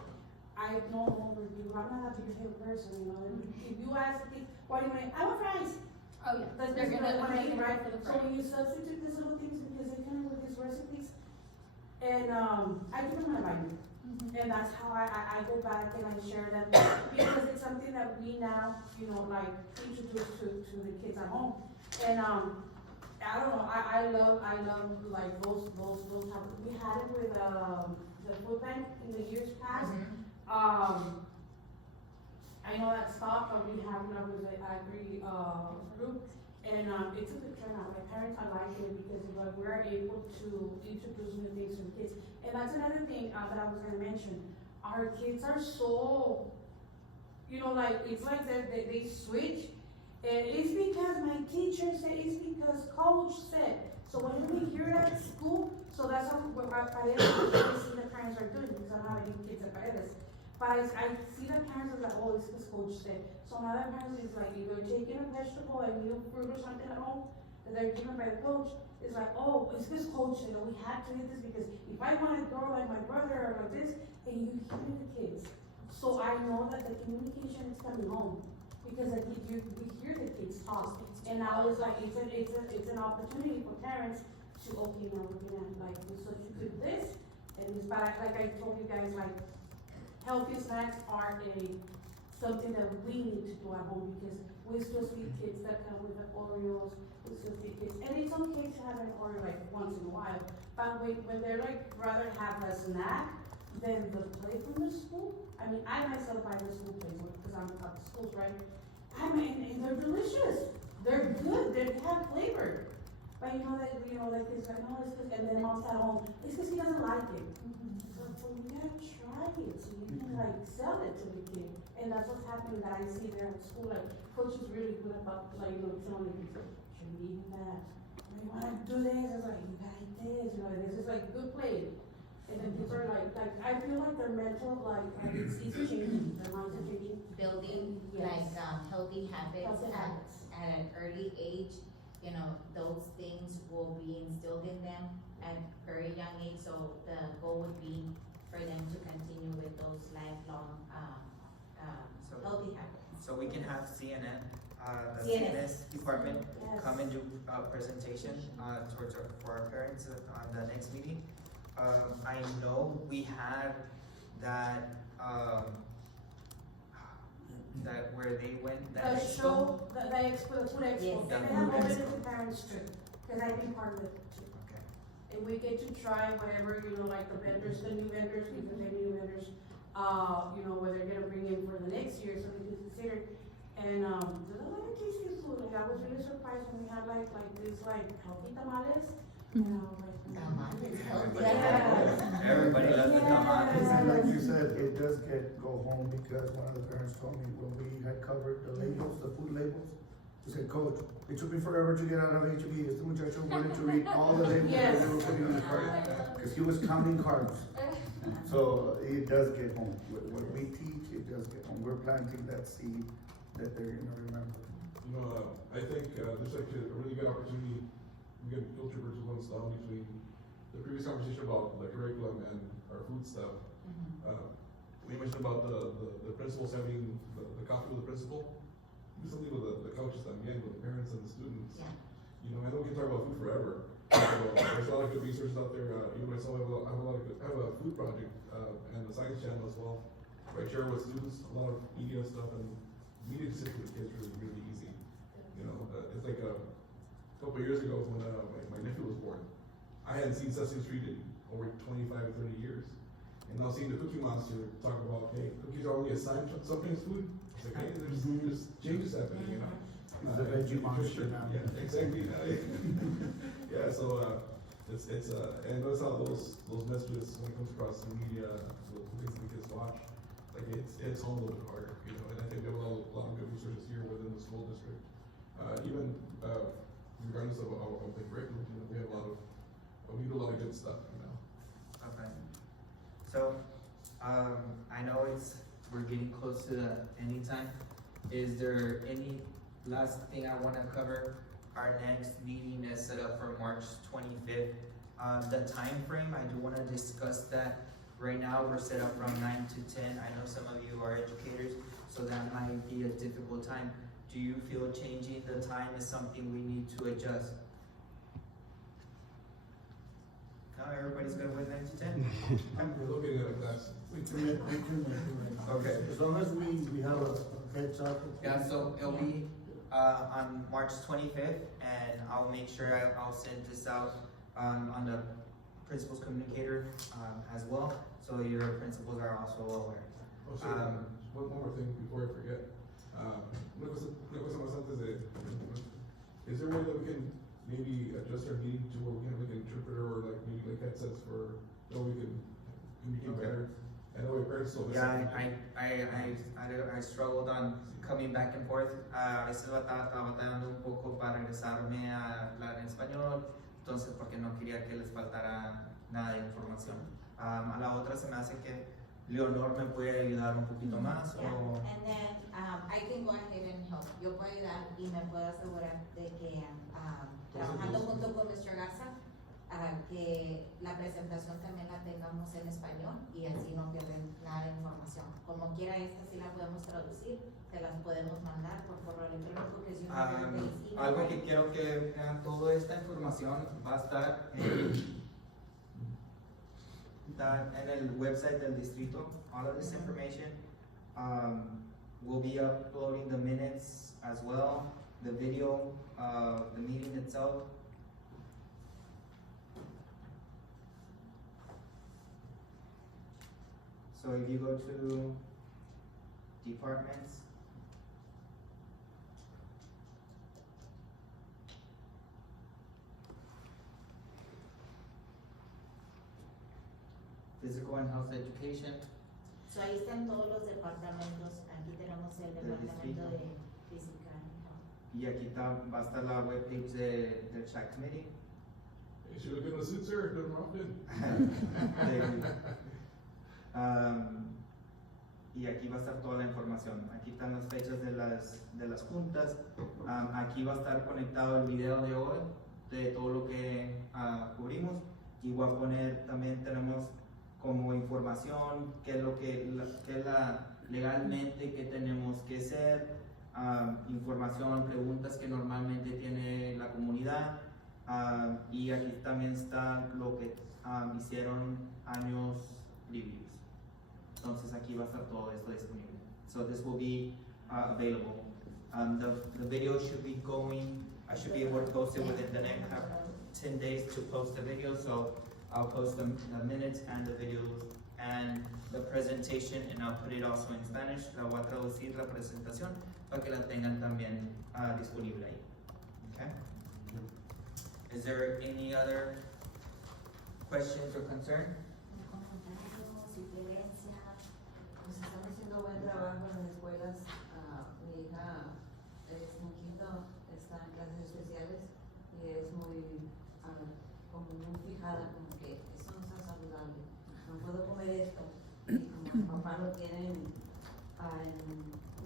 I no longer do, I'm not a potato person, you know, if you ask me, what do you want, I want fries. Oh, yeah. That's They're what gonna I make eat, it right? for the So fries. when you substitute these little things, because they come with these recipes, and, I give them my binder. And that's how I go back and I share them, because it's something that we now, you know, like, introduce to the kids at home. And, I don't know, I love like those type of, we had it with, the food bank in the years past. I know that stopped, but we have now with the agri, group, and, it's a good turnout, my parents are liking it because like, we're able to introduce new things to the kids. And that's another thing, that I was gonna mention, our kids are so, you know, like, it's like they switch, and it's because my teacher said, it's because coach said. So when we hear it at school, so that's how, at Paredes, I see the parents are doing, because I don't have any kids at Paredes. But I see the parents are like, oh, it's because coach said. So now the parents is like, if they're taking a vegetable, a new fruit or something at home, that they're given by the coach, it's like, oh, it's because coach said, we have to eat this, because if I want to grow like my brother or like this, and you hear the kids. So I know that the communication is coming home, because like we hear the kids talk, and now it's like, it's an opportunity for parents to, okay, now we're gonna like, we substitute this, and this, but like I told you guys, like, healthy snacks are something that we need to do at home, because we still see kids that come with the Oreos, we still see kids, and it's okay to have an Oreo like once in a while, but when they're like, rather have a snack than the plate from the school. I mean, I myself buy the school plates, because I'm at the schools, right? I mean, and they're delicious, they're good, they have flavor. But you know, like this, like, no, it's good, and then mom's at home, it's because he doesn't like it. So you gotta try it, so you can like sell it to the kid. And that's what's happening that I see there at school, like, coach is really good about, like, telling the kids, shouldn't be eating that. You wanna do this, it's like, you gotta eat this, this is like good play. And the kids are like, I feel like their mental, it's changing, their minds are changing. Building Yes. healthy habits Healthy habits. at an early age, those things will be instilled in them at very young age, so the goal would be for them to continue with those lifelong, So- healthy habits. So we can have CNN, the CNN. CNS department, Yes. come and do a presentation, for our parents on the next meeting. I know we had that, that where they went, that The expo. show, the expo, the food expo, Yes. and they The have food open expo. to parents too, because I've been part of it too. Okay. And we get to try whatever, like the vendors, the new vendors, because they're new vendors, what they're gonna bring in for the next year, so we can consider. And, there's a lot of tasty food, like I was really surprised when we had like this healthy tamales, and I was like. Tamales, healthy. Yeah. Everybody loves the tamales. Yeah. Like you said, it does go home, because one of the parents told me when we had covered the labels, the food labels, he said, Coach, it took me forever to get out of HB. Este muchacho wanted to read all the labels that Yes. they were putting in the cart, because he was counting carbs. So it does get home. What we teach, it does get home. We're planting that seed that they're gonna remember. I think, there's actually a really good opportunity, we can field trip to one down between the previous conversation about the curriculum and our food stuff. We mentioned about the principals having the coffee with the principal. Do something with the coaches también, with the parents and the students. Yeah. I know we can talk about food forever. There's a lot of good research out there. Myself, I have a food project, and a science channel as well. Where I share with students a lot of media stuff, and media to sit with the kids really, really easy. It's like a couple of years ago when my nephew was born. I hadn't seen Sesame Street in over 25, 30 years. And now seeing the Cookie Monster talk about, hey, cookies are only a side sometimes food. It's like, hey, there's changes happening, It's the veggie monster now. Yeah, exactly. Yeah, so it's and notice how those messages when it comes across the media, the things that the kids watch, like it's home a little bit harder, and I think we have a lot of good researchers here within the school district. Even regardless of the curriculum, we have we do a lot of good stuff, Okay. So, I know we're getting close to the ending time. Is there any last thing I wanna cover? Our next meeting is set up for March 25th. The time frame, I do wanna discuss that. Right now, we're set up from 9 to 10. I know some of you are educators, so that might be a difficult time. Do you feel changing the time is something we need to adjust? No, everybody's good with 9 to 10? We're looking at that. We can make it. Okay. As long as we have a heads up. Yeah, so it'll be, on March 25th, and I'll make sure I'll send this out, on the principal's communicator, as well, so your principals are also aware. Oh, sorry, one more thing before I forget. Una cosa más antes de, is there a way that we can maybe adjust our meeting to where we can have like an interpreter or maybe headsets so we can communicate better? I know our parents still miss Yeah, it. I struggled on coming back and forth. A veces estaba batallando un poco para regresarme a hablar en español, entonces porque no quería que les faltara nada de información. A la otra se me hace que Leonor me puede ayudar un poquito más, Yeah, o... and then, I can go ahead and help. Yo puedo ayudar y me puedo asegurar de que, trabajando junto con Mr. Garza, que la presentación también la tengamos en español y así no pierden nada de información. Como quiera, esta sí la podemos traducir, te las podemos mandar por correo electrónico, que es Algo que quiero que vean, toda esta información va a estar en el website del distrito. All of this information. We'll be uploading the minutes as well, the video, the meeting itself. So if you go to departments, physical and health education, So ahí están todos los departamentos. Aquí tenemos el departamento de física. y aquí va a estar la webpage del SHAC committee. You should look in the suit, sir, put them often. Y aquí va a estar toda la información. Aquí están las fechas de las juntas. Aquí va a estar conectado el video de hoy, de todo lo que cubrimos. Y voy a poner, también tenemos como información, qué es lo que legalmente que tenemos que hacer, información, preguntas que normalmente tiene la comunidad. Y aquí también está lo que hicieron años previos. Entonces aquí va a estar todo esto disponible. So this will be available. The video should be going, I should be able to post it within the next 10 days to post the video. So I'll post the minutes and the videos and the presentation, and I'll put it also in Spanish. La voy a traducir la presentación para que la tengan también disponible ahí. Okay? Is there any other questions or concern? Pues están haciendo buen trabajo en las escuelas. Mi hija es en quinto, está en clases especiales y es muy, como muy fijada, como que eso no está saludable, no puedo comer esto. Y como mi papá lo tiene en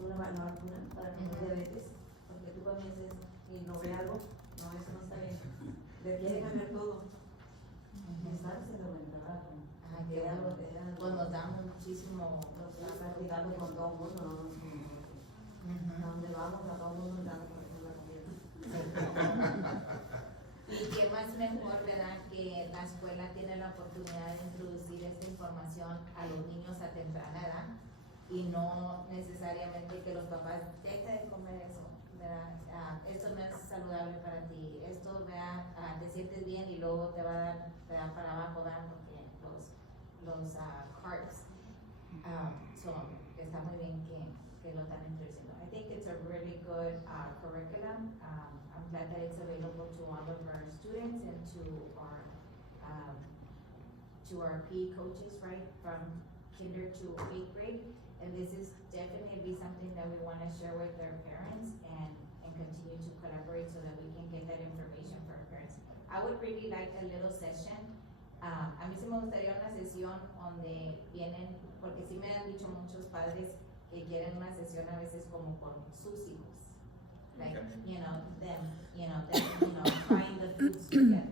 una vacuna para que no diabetes, porque tú comiences y no ve algo, no, eso no está bien. Le quiere cambiar todo. Está haciendo buen trabajo. Pues nos da muchísimo. Lo está practicando con todo el mundo, no nos a donde vamos, a todo el mundo dando por ejemplo la comida. Y qué más mejor, ¿verdad? Que la escuela tiene la oportunidad de introducir esta información a los niños a temprana edad y no necesariamente que los papás dejen de comer eso, ¿verdad? Esto no es saludable para ti, esto, ¿verdad? Te sientes bien y luego te va a dar, te da para abajo, ¿verdad? Porque los carbs. So está muy bien que lo están introduciendo. I think it's a really good curriculum. I'm glad that it's available to all of our students and to our PE coaches, right, from kinder to 8th grade. And this is definitely something that we want to share with their parents and continue to collaborate so that we can get that information for our parents. I would really like a little session. A mí sí me gustaría una sesión donde vienen, porque sí me han dicho muchos padres que quieren una sesión a veces como con sus hijos. Like, them trying the foods together,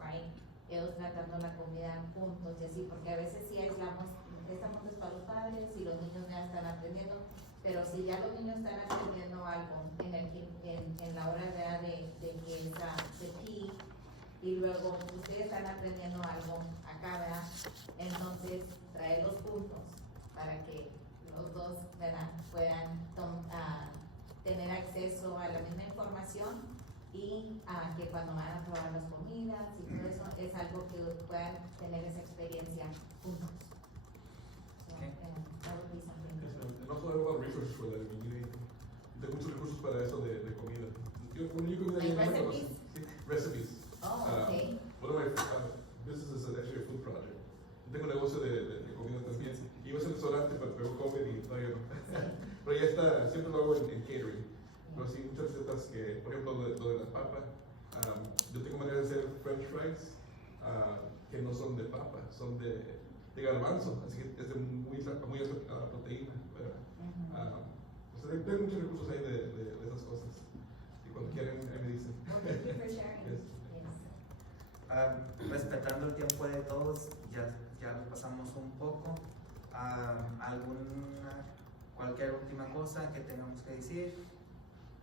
right? Ellos tratando la comida juntos y así, porque a veces sí aislamos, esta monta es para los padres y los niños ya están aprendiendo, pero si ya los niños están aprendiendo algo en la hora de que es de PE, y luego ustedes están aprendiendo algo acá, ¿verdad? Entonces traer los puntos para que los dos, ¿verdad? Puedan tener acceso a la misma información y que cuando van a probar las comidas y todo eso es algo que puedan tener esa experiencia juntos. So, that would be something. And also have a lot of resources for that. Tengo muchos recursos para eso de comida. Like recipes? Sí, recipes. Oh, okay. One of my businesses is actually a food project. Tengo un negocio de comida también. Iba a ser restaurante, pero COVID y todavía no. Pero ya está, siempre lo hago en catering. Pero sí, muchas recetas que, por ejemplo, lo de la papa. Yo tengo manera de hacer french fries que no son de papa, son de garbanzo. Así que es de muy alta proteína. O sea, tengo muchos recursos ahí de esas cosas. Y cuando quieran, ahí me dicen. Well, thank you for sharing. Yes. Yes. Respetando el tiempo de todos, ya lo pasamos un poco. Cualquier última cosa que tengamos que decir.